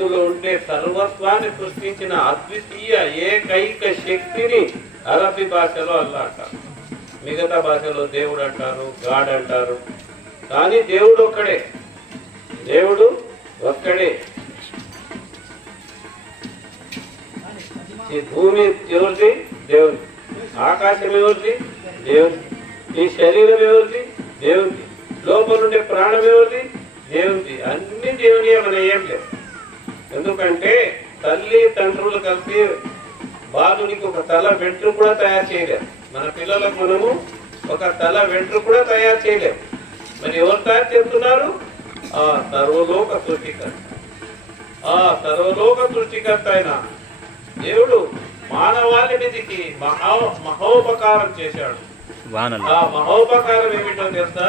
సృష్టిలో ఉండే సర్వస్వాన్ని సృష్టించిన అద్వితీయ ఏకైక శక్తిని అరబీ భాషలో అల్లా అంటారు. మిగతా భాషలో దేవుడు అంటారు, గాడ్ అంటారు. కానీ దేవుడు ఒక్కడే, దేవుడు ఒక్కడే. ఈ భూమి ఎవరిది? దేవుడి. ఆకాశం ఎవరిది? దేవుడి. ఈ శరీరం ఎవరిది? దేవుడి. లోపల ఉండే ప్రాణం ఎవరిది? దేవుడి. అన్ని దేవుని మన ఏం లేవు. ఎందుకంటే తల్లి తండ్రులు కలిసి బాలునికి ఒక తల వెంట్రు కూడా తయారు చేయలేము. మన పిల్లలకు మనము ఒక తల వెంట్రు కూడా తయారు చేయలేము. మరి ఎవరు తయారు చేస్తున్నారు? ఆ సర్వలోక సృష్టికర్త. ఆ సర్వలోక సృష్టికర్త అయిన దేవుడు మానవాళి మీదికి మహోపకారం చేశాడు. ఆ మహోపకారం ఏమిటో తెలుసా?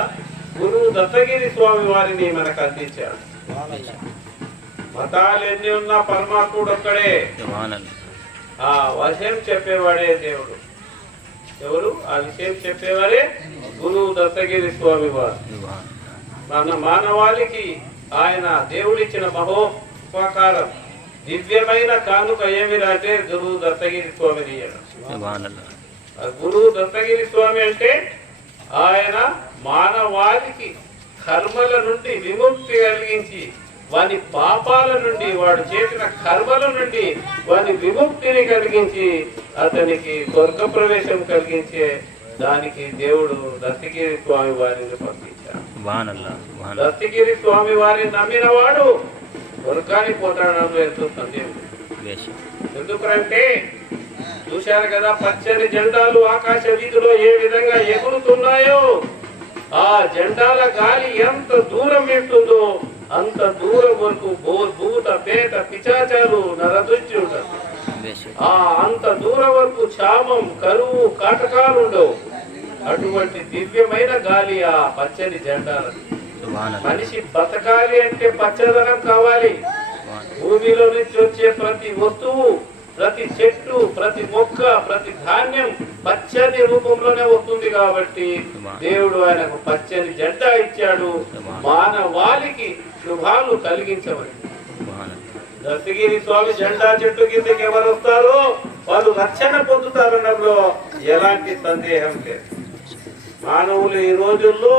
గురువు దత్తగిరి స్వామి వారిని మనకు అందించాడు. మతాలు ఎన్ని ఉన్నా పరమాత్ముడు ఒక్కడే. ఆ విషయం చెప్పేవాడే దేవుడు. ఎవరు? ఆ విషయం చెప్పేవారే గురువు దత్తగిరి స్వామి వారు. మన మానవాళికి ఆయన దేవుడిచ్చిన మహోపకారం, దివ్యమైన కానుక ఏమిరంటే గురువు దత్తగిరి స్వామిని ఇయ్యడం. గురువు దత్తగిరి స్వామి అంటే ఆయన మానవాళికి కర్మల నుండి విముక్తి కలిగించి, వాని పాపాల నుండి, వాడు చేసిన కర్మల నుండి వాని విముక్తిని కలిగించి, అతనికి స్వర్గ ప్రవేశం కలిగించే దానికి దేవుడు దత్తగిరి స్వామి వారిని పంపించాడు. దత్తగిరి స్వామి వారిని నమ్మిన వాడు స్వర్గానికి పోతాడని ఎంతో సందేహం. ఎందుకంటే చూశారు కదా, పచ్చని జెండాలు ఆకాశ వీధిలో ఏ విధంగా ఎగురుతున్నాయో, ఆ జెండాల గాలి ఎంత దూరం వెళ్తుందో అంత దూరం వరకు భూత పేట పిచాచాలు నరదృత్యుడు, అంత దూరం వరకు క్షామం, కరువు, కాటకాలు ఉండవు. అటువంటి దివ్యమైన గాలి ఆ పచ్చని జెండాలు. మనిషి బతకాలి అంటే పచ్చదనం కావాలి. భూమిలో నుంచి వచ్చే ప్రతి వస్తువు, ప్రతి చెట్టు, ప్రతి మొక్క, ప్రతి ధాన్యం పచ్చని రూపంలోనే వస్తుంది. కాబట్టి దేవుడు ఆయనకు పచ్చని జెండా ఇచ్చాడు, మానవాళికి శుభాలు కలిగించమని. దత్తగిరి స్వామి జెండా చెట్టు కిందకి ఎవరు వస్తారో వాళ్ళు రక్షణ పొందుతారనడంలో ఎలాంటి సందేహం లేదు. మానవులు ఈ రోజుల్లో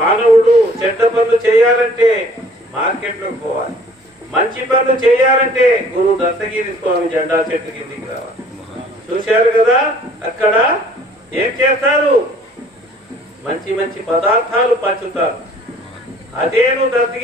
మానవుడు చెడ్డ పనులు చేయాలంటే మార్కెట్లోకి పోవాలి, మంచి పనులు చేయాలంటే గురువు దత్తగిరి స్వామి జెండా చెట్టు కిందికి రావాలి. చూశారు కదా, అక్కడ ఏం చేస్తారు? మంచి మంచి పదార్థాలు పంచుతారు. అదే నువ్వు దత్తగిరి